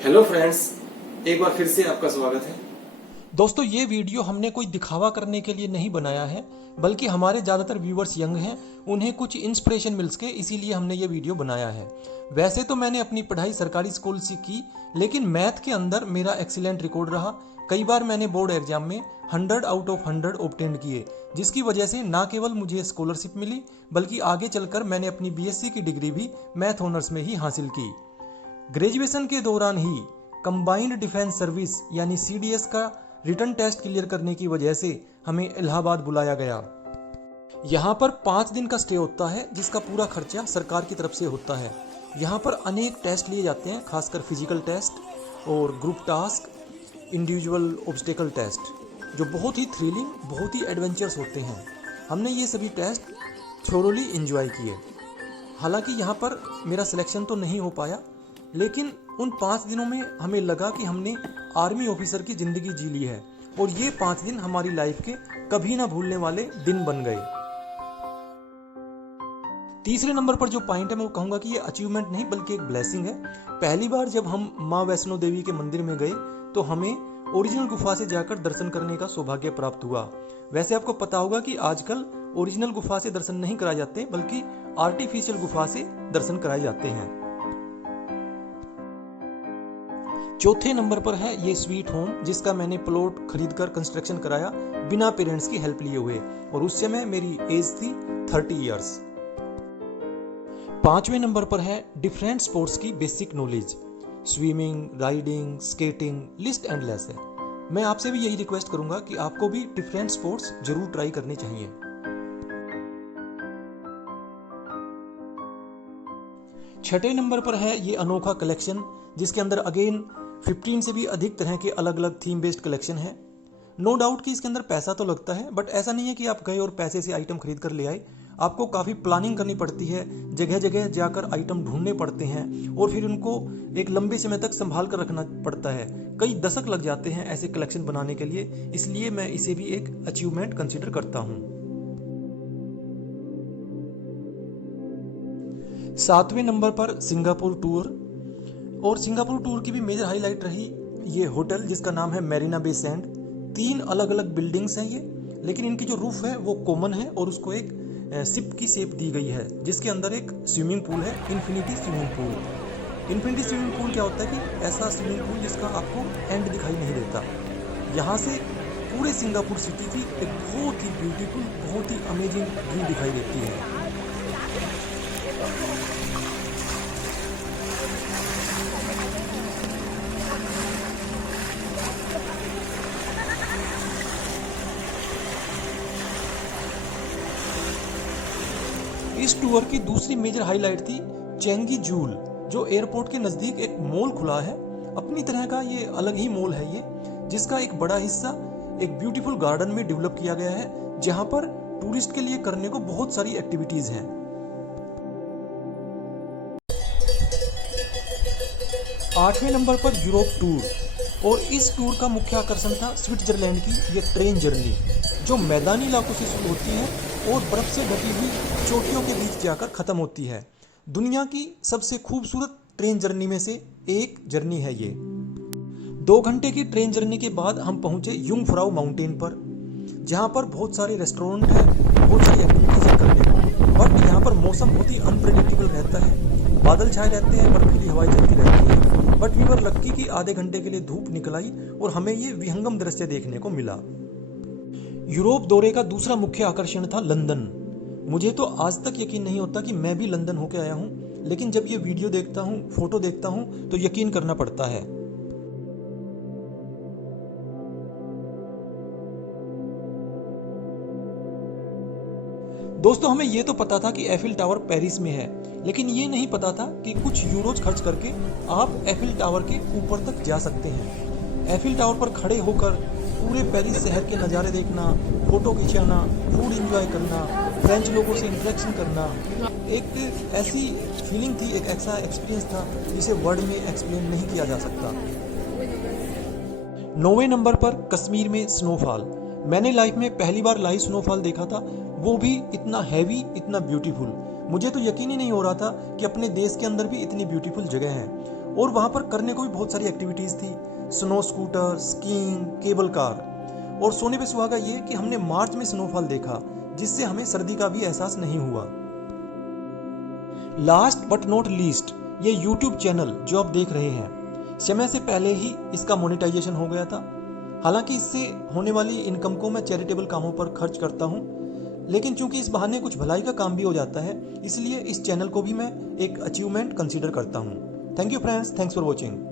Hello friends, एक बार फिर से आपका स्वागत है। दोस्तों, ये वीडियो हमने कोई दिखावा करने के लिए नहीं बनाया है, बल्कि हमारे ज़्यादातर व्यूवर्स यंग हैं, उन्हें कुछ इंस्पिरेशन मिल सके, इसीलिए हमने ये वीडियो बनाया है। वैसे तो मैंने अपनी पढ़ाई सरकारी स्कूल से की, लेकिन मैथ के अंदर मेरा एक्सीलेंट रिकॉर्ड रहा। कई बार मैंने बोर्ड एग्जाम में 100 आउट ऑफ 100 ऑब्टेन किए, जिसकी वजह से ना केवल मुझे स्कॉलरशिप मिली, बल्कि आगे चलकर मैंने अपनी बीएससी की डिग्री भी मैथ ऑनर्स में ही हासिल की। ग्रेजुएशन के दौरान ही कंबाइंड डिफेंस सर्विस यानी सीडीएस का रिटन टेस्ट क्लियर करने की वजह से हमें इलाहाबाद बुलाया गया। यहाँ पर 5 दिन का स्टे होता है, जिसका पूरा खर्चा सरकार की तरफ से होता है। यहाँ पर अनेक टेस्ट लिए जाते हैं, खासकर फिजिकल टेस्ट और group task, individual obstacle test, जो बहुत ही थ्रिलिंग, बहुत ही एडवेंचरस होते हैं। हमने ये सभी टेस्ट थोरोली एंजॉय किए। हालांकि यहाँ पर मेरा सिलेक्शन तो नहीं हो पाया, लेकिन उन 5 दिनों में हमें लगा कि हमने आर्मी ऑफिसर की ज़िंदगी जी ली है, और ये 5 दिन हमारी लाइफ के कभी ना भूलने वाले दिन बन गए। तीसरे नंबर पर जो पॉइंट है, मैं वो कहूँगा कि ये अचीवमेंट नहीं बल्कि एक ब्लेसिंग है। पहली बार जब हम माँ वैष्णो देवी के मंदिर में गए तो हमें ओरिजिनल गुफा से जाकर दर्शन करने का सौभाग्य प्राप्त हुआ। वैसे आपको पता होगा कि आजकल ओरिजिनल गुफा से दर्शन नहीं कराए जाते, बल्कि आर्टिफिशियल गुफा से दर्शन कराए जाते हैं। चौथे नंबर पर है ये स्वीट होम, जिसका मैंने प्लॉट खरीदकर कंस्ट्रक्शन कराया बिना पेरेंट्स की हेल्प लिए हुए, और उस समय मेरी एज थी 30 इयर्स। 5वें नंबर पर है डिफरेंट स्पोर्ट्स की basic knowledge. Swimming, riding, skating, list endless है। मैं आपसे भी यही रिक्वेस्ट करूंगा कि आपको भी डिफरेंट स्पोर्ट्स जरूर ट्राई करने चाहिए। 6ठे नंबर पर है ये अनोखा कलेक्शन, जिसके अंदर अगेन 15 से भी अधिक तरह के अलग अलग थीम बेस्ड कलेक्शन है। नो डाउट कि इसके अंदर पैसा तो लगता है, बट ऐसा नहीं है कि आप गए और पैसे से आइटम खरीद कर ले आए। आपको काफ़ी प्लानिंग करनी पड़ती है, जगह जगह जाकर आइटम ढूंढने पड़ते हैं, और फिर उनको एक लंबे समय तक संभाल कर रखना पड़ता है। कई दशक लग जाते हैं ऐसे कलेक्शन बनाने के लिए, इसलिए मैं इसे भी एक अचीवमेंट कंसिडर करता हूँ। 7वें नंबर पर सिंगापुर टूर, और सिंगापुर टूर की भी मेजर हाईलाइट रही ये होटल, जिसका नाम है मैरीना बे सैंड। 3 अलग अलग बिल्डिंग्स हैं ये, लेकिन इनकी जो रूफ है वो कॉमन है, और उसको एक शिप की शेप दी गई है, जिसके अंदर एक स्विमिंग पूल है, infinity swimming pool. Infinity swimming pool क्या होता है कि ऐसा स्विमिंग पूल जिसका आपको एंड दिखाई नहीं देता। यहाँ से पूरे सिंगापुर सिटी की एक बहुत ही ब्यूटीफुल, बहुत ही अमेजिंग व्यू दिखाई देती है। इस टूर की दूसरी मेजर हाईलाइट थी चेंगी जूल, जो एयरपोर्ट के नज़दीक एक मॉल खुला है। अपनी तरह का ये अलग ही मॉल है ये, जिसका एक बड़ा हिस्सा एक ब्यूटीफुल गार्डन में डेवलप किया गया है, जहां पर टूरिस्ट के लिए करने को बहुत सारी एक्टिविटीज हैं। 8वें नंबर पर यूरोप टूर, और इस टूर का मुख्य आकर्षण था स्विट्जरलैंड की ये ट्रेन जर्नी, जो मैदानी इलाकों से शुरू होती है और बर्फ से ढकी हुई चोटियों के बीच जाकर खत्म होती है। दुनिया की सबसे खूबसूरत ट्रेन जर्नी में से एक जर्नी है ये। 2 घंटे की ट्रेन जर्नी के बाद हम पहुंचे युंगफ्राउ माउंटेन पर, जहां पर बहुत सारे रेस्टोरेंट हैं, बहुत सारी एक्टिविटीज करने को, बट यहाँ पर मौसम बहुत ही अनप्रेडिक्टेबल रहता है। बादल छाए रहते हैं, बर्फीली हवाएं चलती रहती हैं, बट वी वर लक्की कि आधे घंटे के लिए धूप निकल आई और हमें ये विहंगम दृश्य देखने को मिला। यूरोप दौरे का दूसरा मुख्य आकर्षण था लंदन। मुझे तो आज तक यकीन नहीं होता कि मैं भी लंदन होके आया हूँ, लेकिन जब ये वीडियो देखता हूँ, फोटो देखता हूँ, तो यकीन करना पड़ता है। दोस्तों, हमें ये तो पता था कि एफिल टावर पेरिस में है, लेकिन ये नहीं पता था कि कुछ यूरोज खर्च करके आप एफिल टावर के ऊपर तक जा सकते हैं। एफिल टावर पर खड़े होकर पूरे पेरिस शहर के नज़ारे देखना, फोटो खिंचाना, फूड एंजॉय करना, फ्रेंच लोगों से इंटरेक्शन करना, एक ऐसी फीलिंग थी, एक ऐसा एक्सपीरियंस था जिसे वर्ड में एक्सप्लेन नहीं किया जा सकता। 9वें नंबर पर कश्मीर में स्नोफॉल। मैंने लाइफ में पहली बार लाइव स्नोफॉल देखा था, वो भी इतना हैवी, इतना ब्यूटीफुल। मुझे तो यकीन ही नहीं हो रहा था कि अपने देश के अंदर भी इतनी ब्यूटीफुल जगह है। और वहाँ पर करने को भी बहुत सारी एक्टिविटीज़ थी, snow scooter, skiing, cable car. और सोने पे सुहागा ये कि हमने मार्च में स्नोफॉल देखा, जिससे हमें सर्दी का भी एहसास नहीं हुआ। लास्ट बट नॉट लीस्ट, ये YouTube चैनल जो आप देख रहे हैं, समय से पहले ही इसका मोनेटाइजेशन हो गया था। हालांकि इससे होने वाली इनकम को मैं चैरिटेबल कामों पर खर्च करता हूँ, लेकिन चूंकि इस बहाने कुछ भलाई का काम भी हो जाता है, इसलिए इस चैनल को भी मैं एक अचीवमेंट कंसीडर करता हूँ। Thank you friends, thanks for watching.